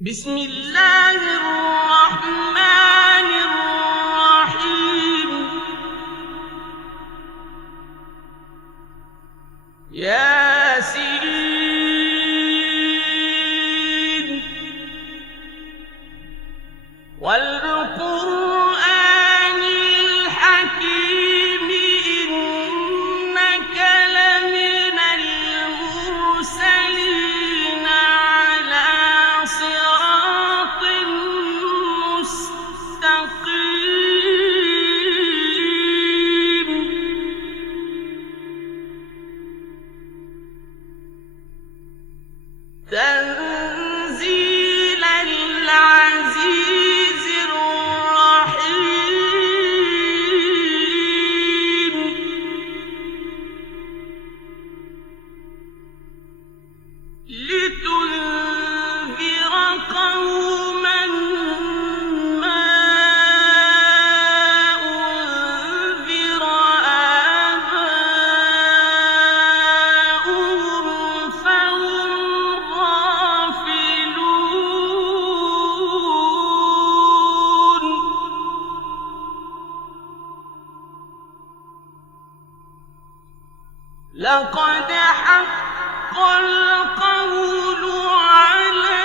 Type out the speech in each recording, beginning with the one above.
بسم الله الرحمن الرحيم. ياسين والقرآن الحكيم إنك لمن المرسلين على صراط مستقيم. تنزيل العزيز الرحيم. لتنذر قوما ما أنذر آباؤهم فهم غافلون. لقد حق القول على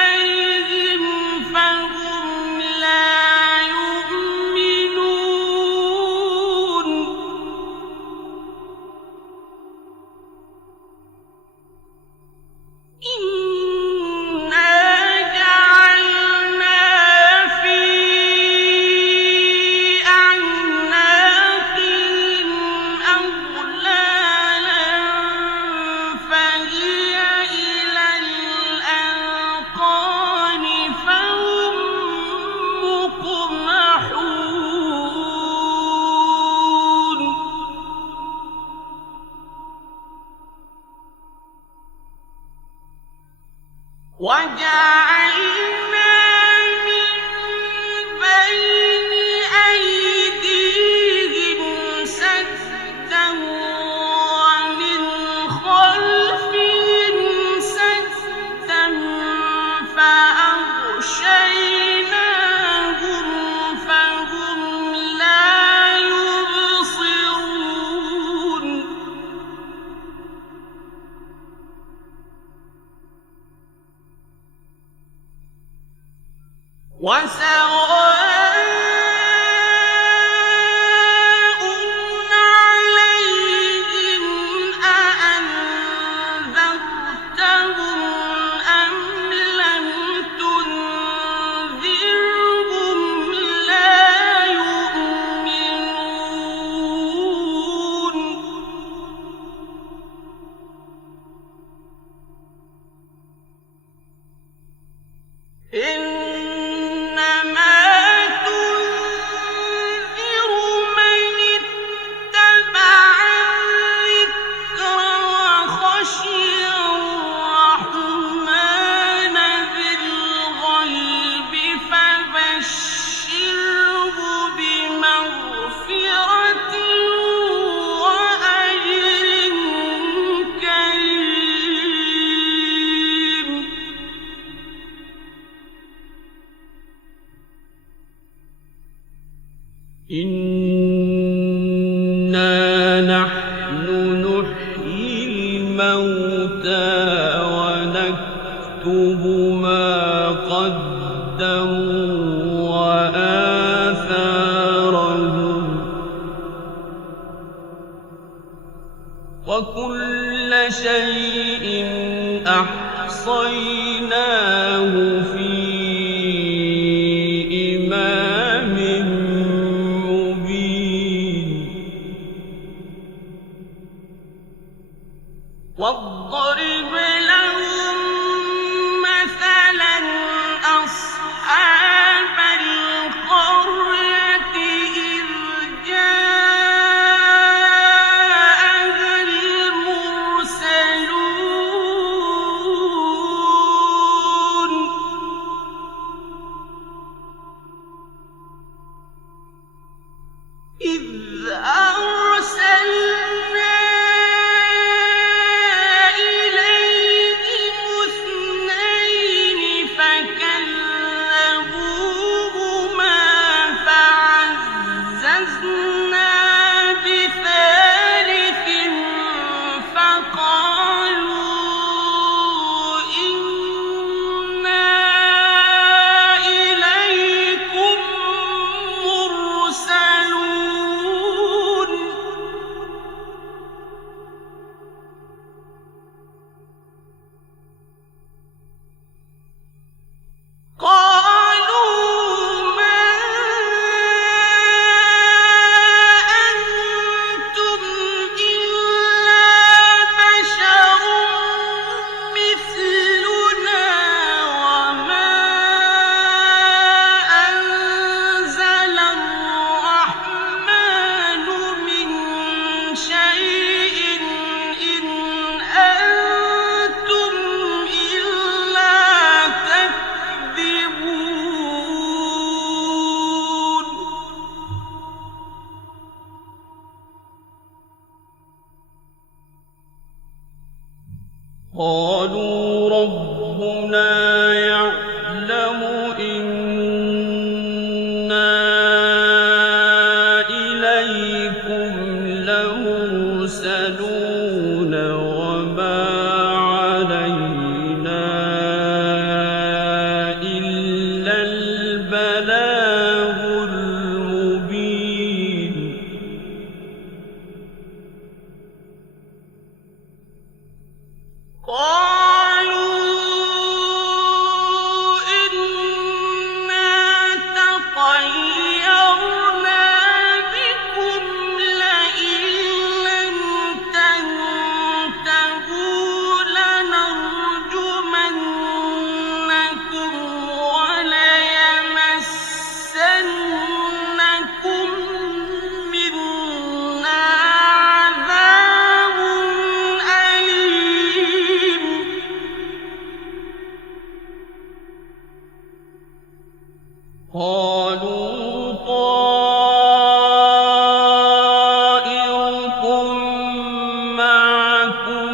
أكثرهم فهم لا يؤمنون. إنا جعلنا في أعناقهم أغلالا فهي إلى الأذقان فهم مقمحون. وجعلنا من بين أيديهم سدا ومن خلفهم سدا فأغشيناهم فهم لا يبصرون. وسواء عليهم أأنذرتهم أم لم تنذرهم لا يؤمنون. إنما تنذر من اتبع الذكر وخشي الرحمن بالغيب فبشره بمغفرة وأجر كريم. إنا نحن نحيي الموتى ونكتب ما قدموا وآثارهم وكل شيء أحصيناه في إمام مبين. واضرب لهم مثلا أصحاب القرية إذ جاءها المرسلون. إذ أرسلنا قالوا ربنا يعلم إنا إليكم لمرسلون وما علينا إلا البلاغ المبين قالوا إنا تطيرنا بكم لئن لم تنتهوا لنرجمنكم وليمسنكم منا عذاب أليم قالوا طائركم معكم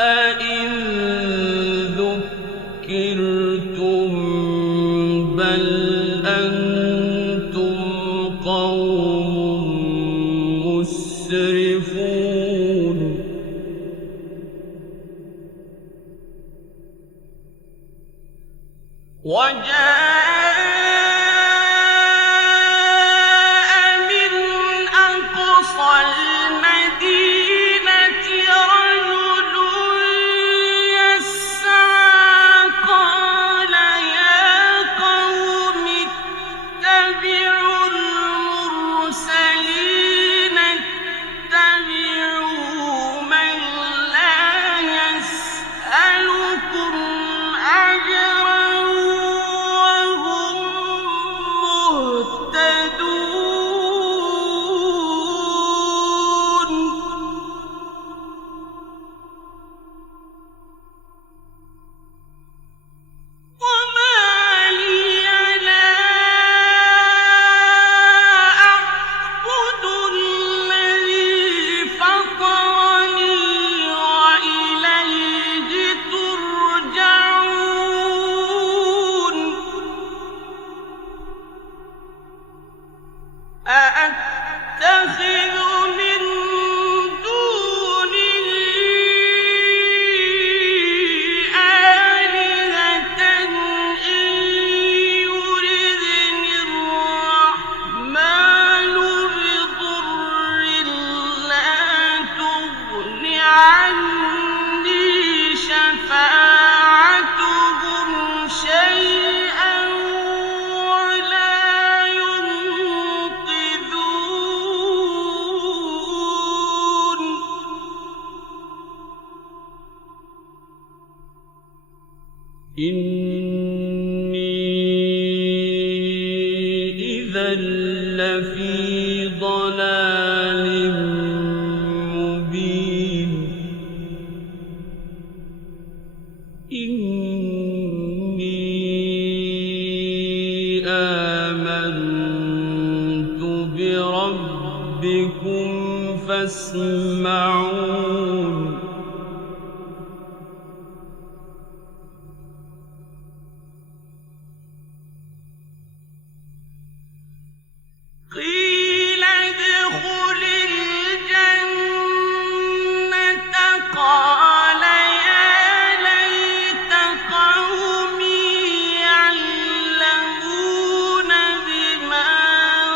أئن ذكرتم بل أنتم قوم مسرفون وجاء من أقصى المدينة رجل يسعى قال يا قوم اتبعوا المرسلين اتبعوا من لا يسألكم أجرا وهم مهتدون وما لي لا أعبد الذي فطرني وإليه ترجعون أأتخذ من دونه آلهة إن يردني الرحمن بضر لا تغن عني شفاعتهم شيئا ولا ينقذون إني إذا لفي ضلال مبين إني آمنت بربكم فاسمعون قيل ادخل الجنة قال يا ليت قومي يعلمون بما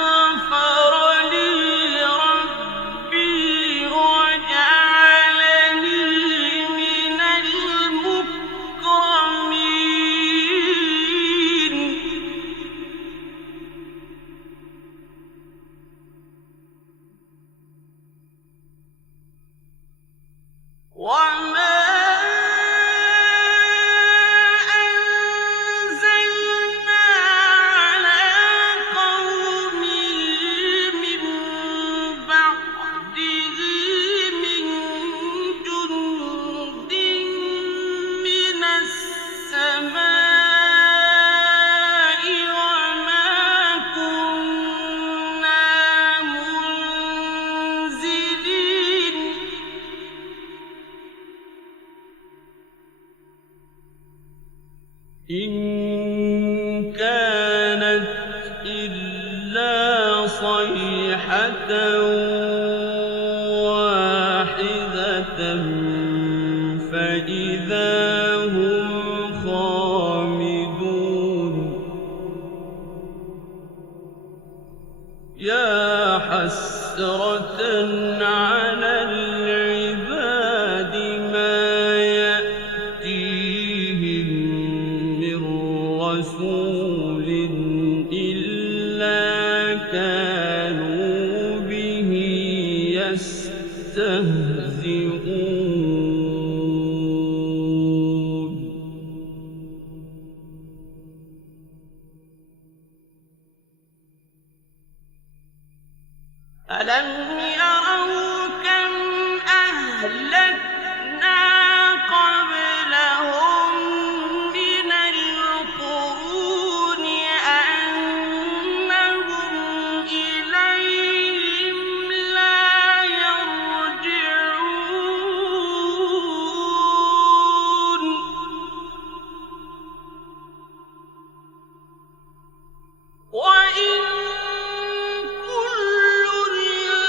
غفر لي ربي وجعلني من المكرمين وما أنزلنا على قومه من بعده من جند من السماء وما كنا منزلين إن كانت إلا صيحة واحدة فإذا هم خامدون يا حسرة على العباد ما يأتيهم من رسول إلا كانوا به يستهزئون ألم يروا كم أهلكنا قبلهم من القرون أنهم إليهم لا يرجعون وإن كل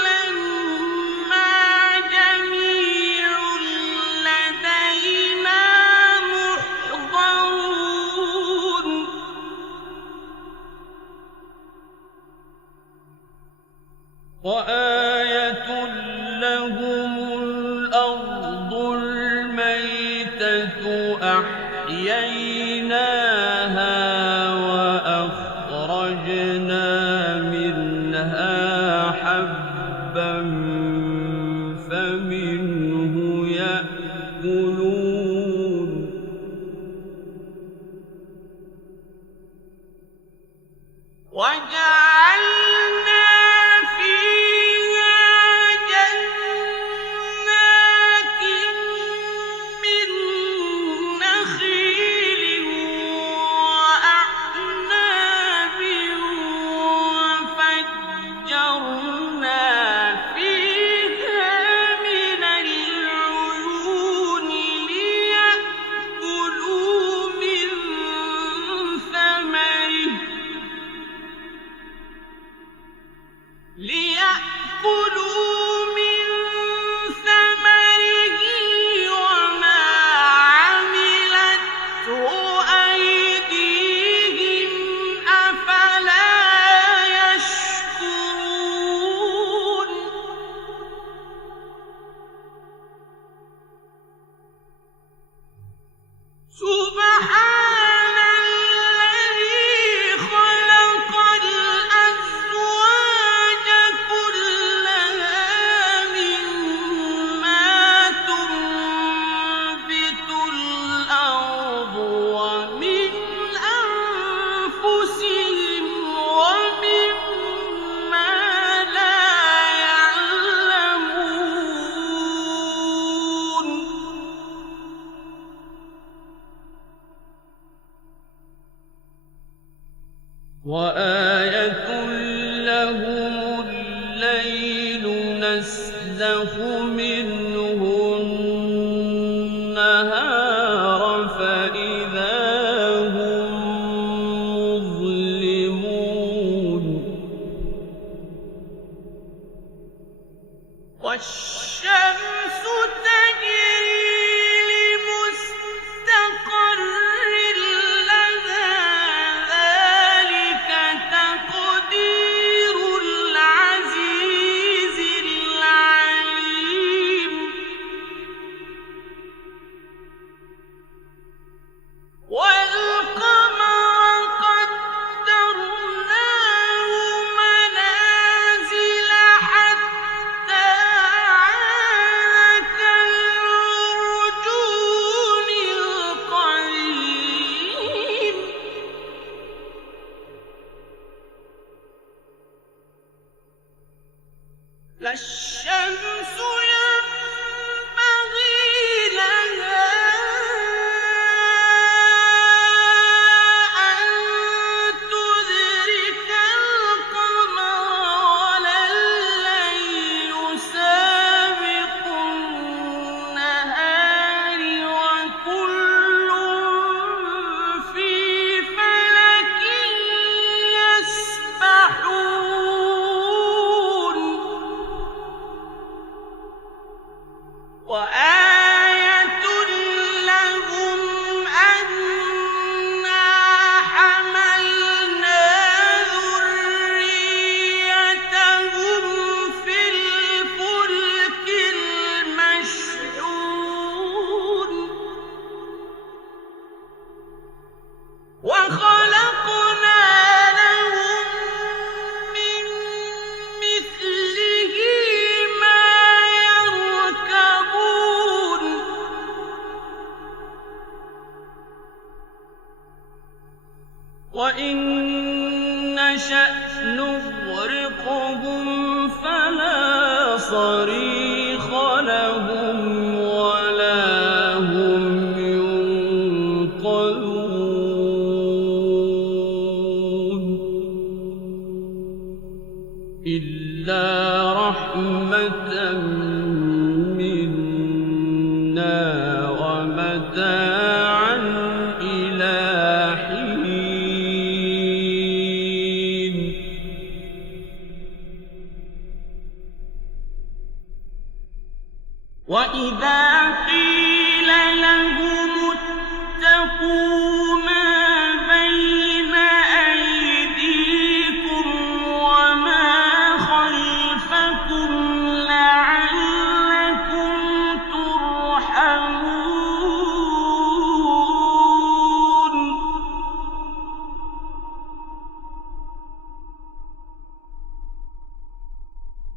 لما جميع لدينا محضرون وآية لهم الأرض الميتة أحييناها وأخرجنا منها حبا فمنه يأكلون وجعلنا فيها جنات من نخيل وأعناب وفجرنا فيها من العيون ليأكلوا من ثمره وما عملته أيديهم أفلا يشكرون سبحان الذي خلق الأزواج كلها مما تنبت الأرض ومن أنفسهم ومما لا يعلمون وآية لهم الليل نسلخ منه النهار فإذا هم مظلمون والشمس تجري لمستقر لها ذلك تقدير العزيز العليم والقمر قدرناه منازل حتى عاد كالعرجون القديم لا الشمس ينبغي لها أن تدرك القمر ولا الليل سابق النهار وكل في صريخ لهم ولا هم ينقذون إلا رحمة منا ومتاعا إلى حين وإذا قيل لهم اتقوا ما بين أيديكم وما خلفكم لعلكم ترحمون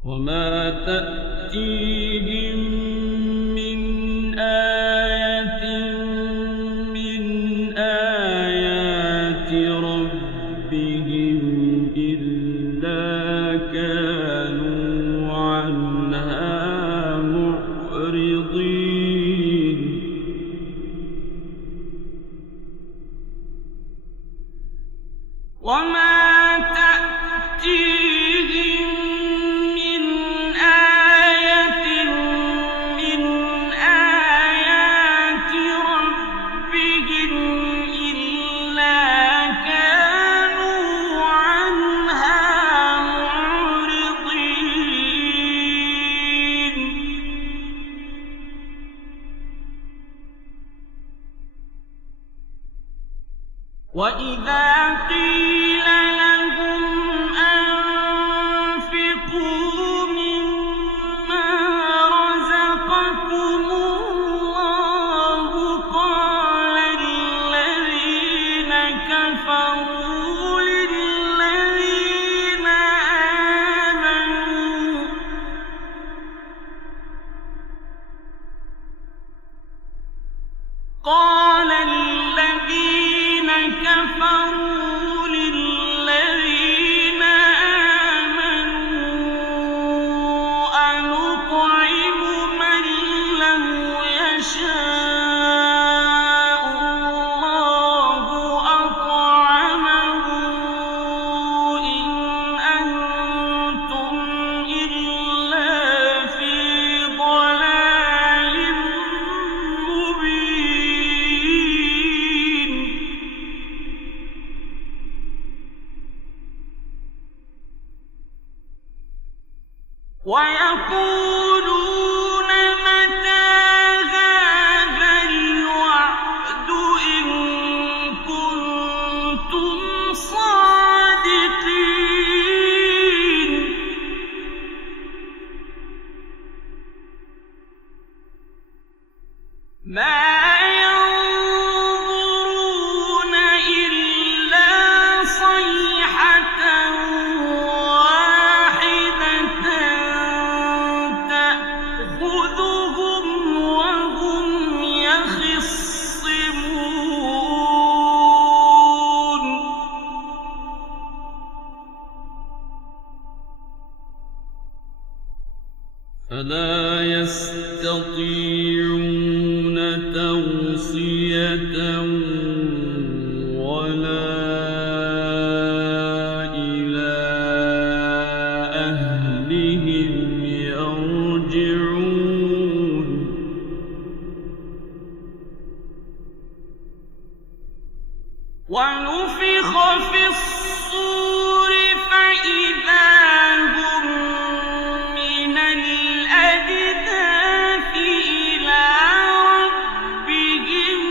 وما تأتيهم من آية من آيات ربهم إلا كانوا عنها معرضين وما تأتيهم من آية من آيات ربهم إلا كانوا عنها معرضين وإذا قيل لهم أنفقوا مما رزقكم الله قال الذين كفروا للذين آمنوا قال الذين كفروا للذين آمنوا أنطعم من لو يشاء الله أطعمه إن أنتم إلا في ضلال مبين ويقولون متى هذا الوعد إن كنتم صادقين ما ينظرون إلا صيحة واحدة تأخذهم وهم يخصمون فلا يستطيعون توصية ولا إلى أهلهم يرجعون ونفخ في الصور فإذا هم من الأجداث إلى ربهم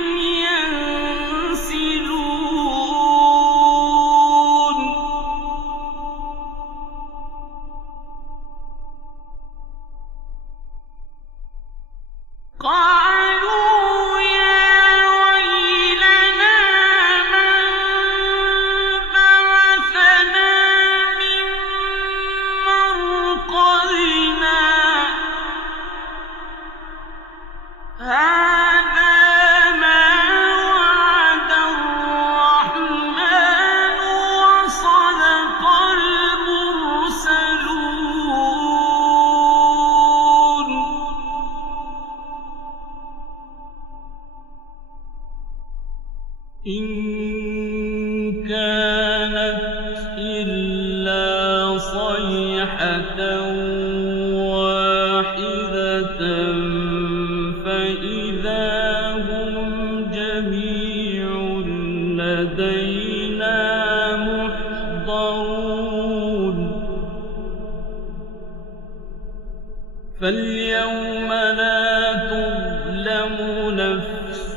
فاليوم لا تظلم نفس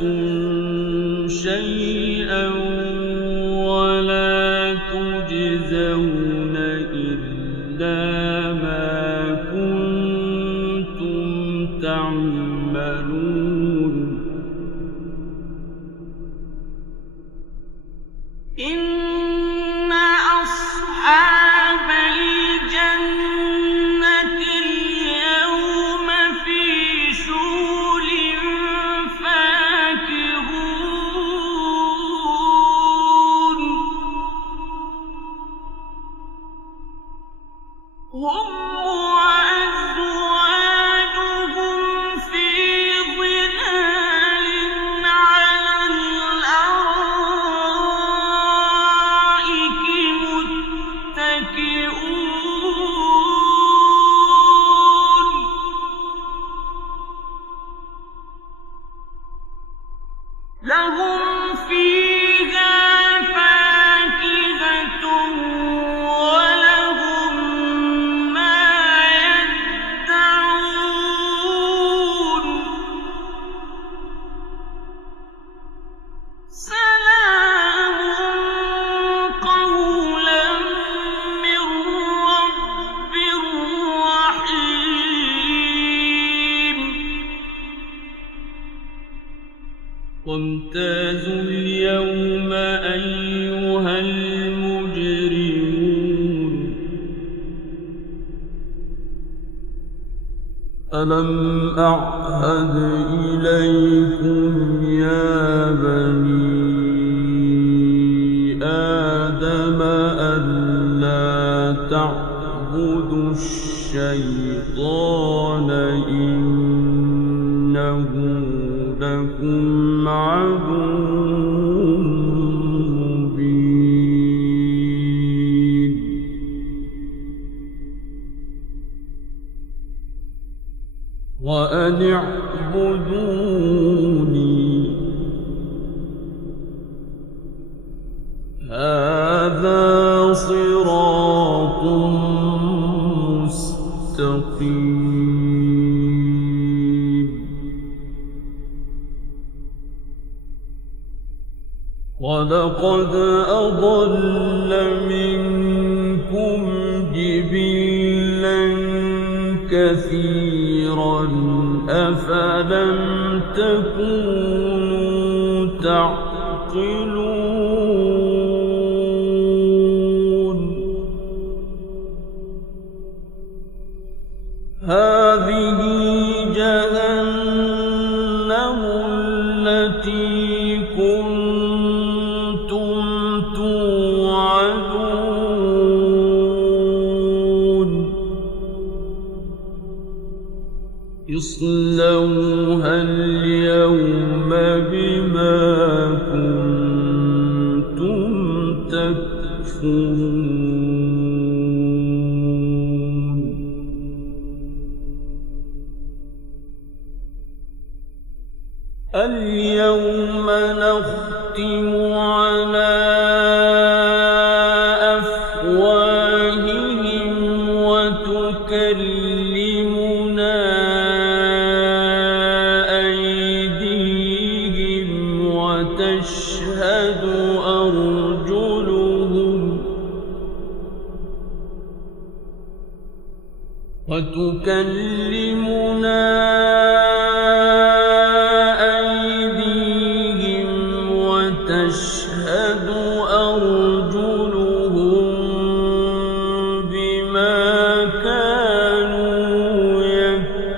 شيئا ولا تجزون إلا ما كنتم تعملون إن أصحاب الجنة اليوم في شغل فاكهون هم وأزواجهم في ظلال على الأرائك متكئون لهم فيها فاكهة ولهم ما يدعون سلام قولا من رب رحيم وامتازوا اليوم أيها المجرمون ألم أعهد إليكم يا بني آدم ألا تعبدوا الشيطان إنه لكم عدو مبين وأن اعبدوني هذا صراط مستقيم ولقد أضل منكم جبلا كثيرا أفلم تكونوا تعقلون هذه جهنم التي كنتم توعدون اصلوها اليوم بما كنتم تكفرون اليوم نختم على أفواههم وتكلمنا أيديهم وتشهد أرجلهم وتشهد أرجلهم بما كانوا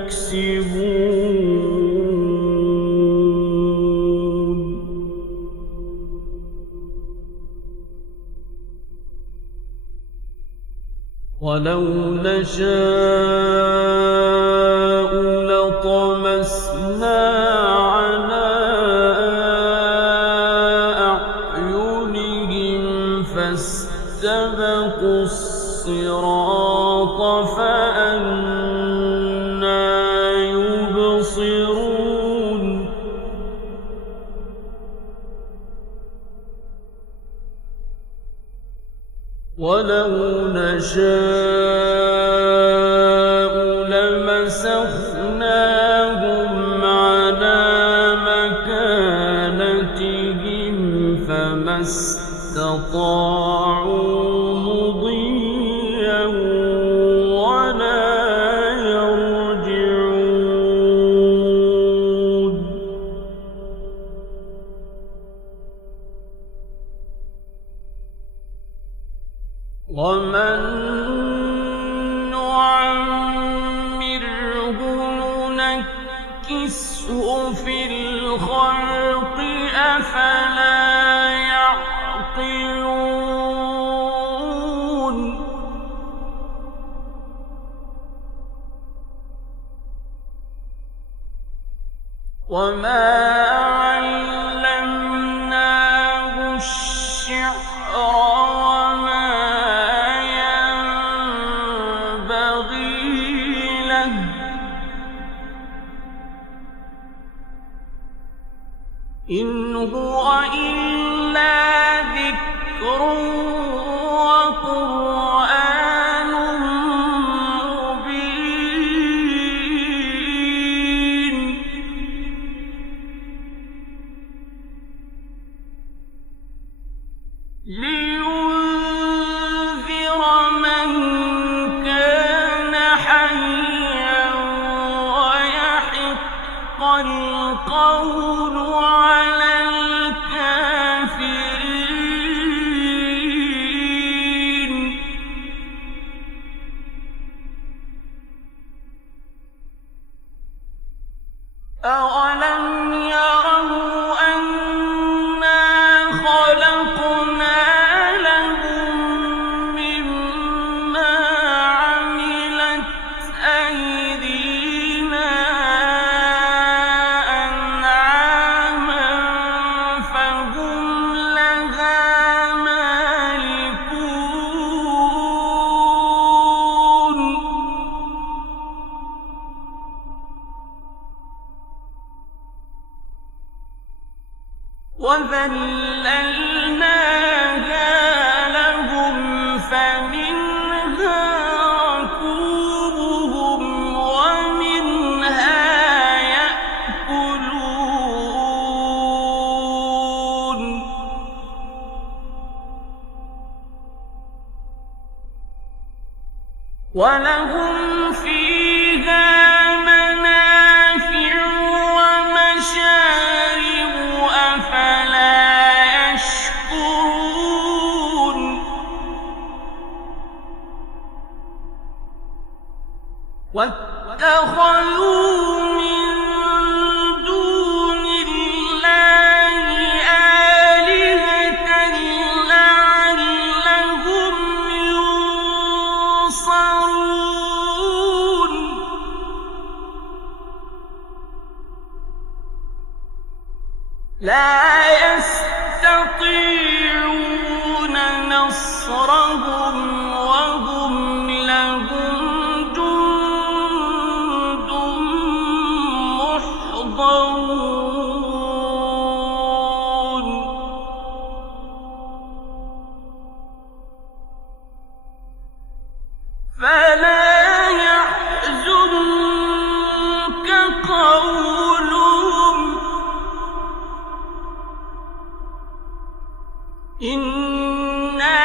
يكسبون ولو نشاء لطمسنا على أعينهم فاستبقوا الصراط فأنى يبصرون ولو نشاء لمسخناهم فنسخناهم على مكانتهم فما استطاعوا مضيا ولا يرجعون ومن نعمره ننكسه في الخلق أفلا يعقلون وما علمناه الشعر وما ينبغي له إن هو إلا ذكر وقرآن مبين لينذر من كان حيا ويحق القول على الكافرين أولم يروا أنا خلقنا لهم مما عملت أيدينا أنعاما فهم لها مالكون وذللناها لهم فمنها ركوبهم ومنها يأكلون ولهم فيها منافع ومشارب أفلا يشكرون واتخذوا من دون الله آلهة لعلهم ينصرون لا يستطيعون نصرهم وهم لهم جند محضرون فلا يحزنك قولهم إنا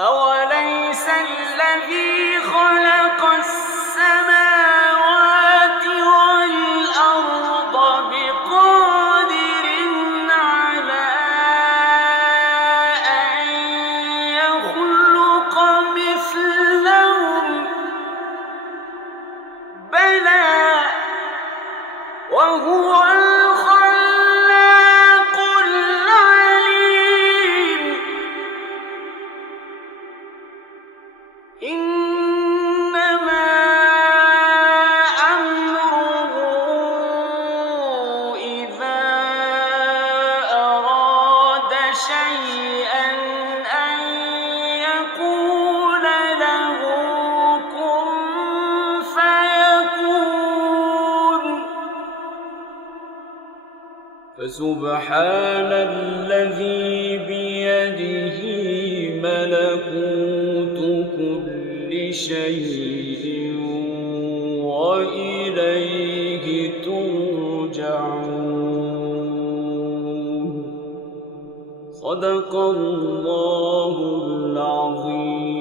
أوليس الذي خلق السماوات والأرض بقادر على أن يخلق مثلهم بلى وهو الخلاق العليم إنما أمره إذا أراد شيئا أن يقول له كن فيكون فسبحان الذي بيده ملكوت كل شيء وإليه ترجعون صدق الله العظيم.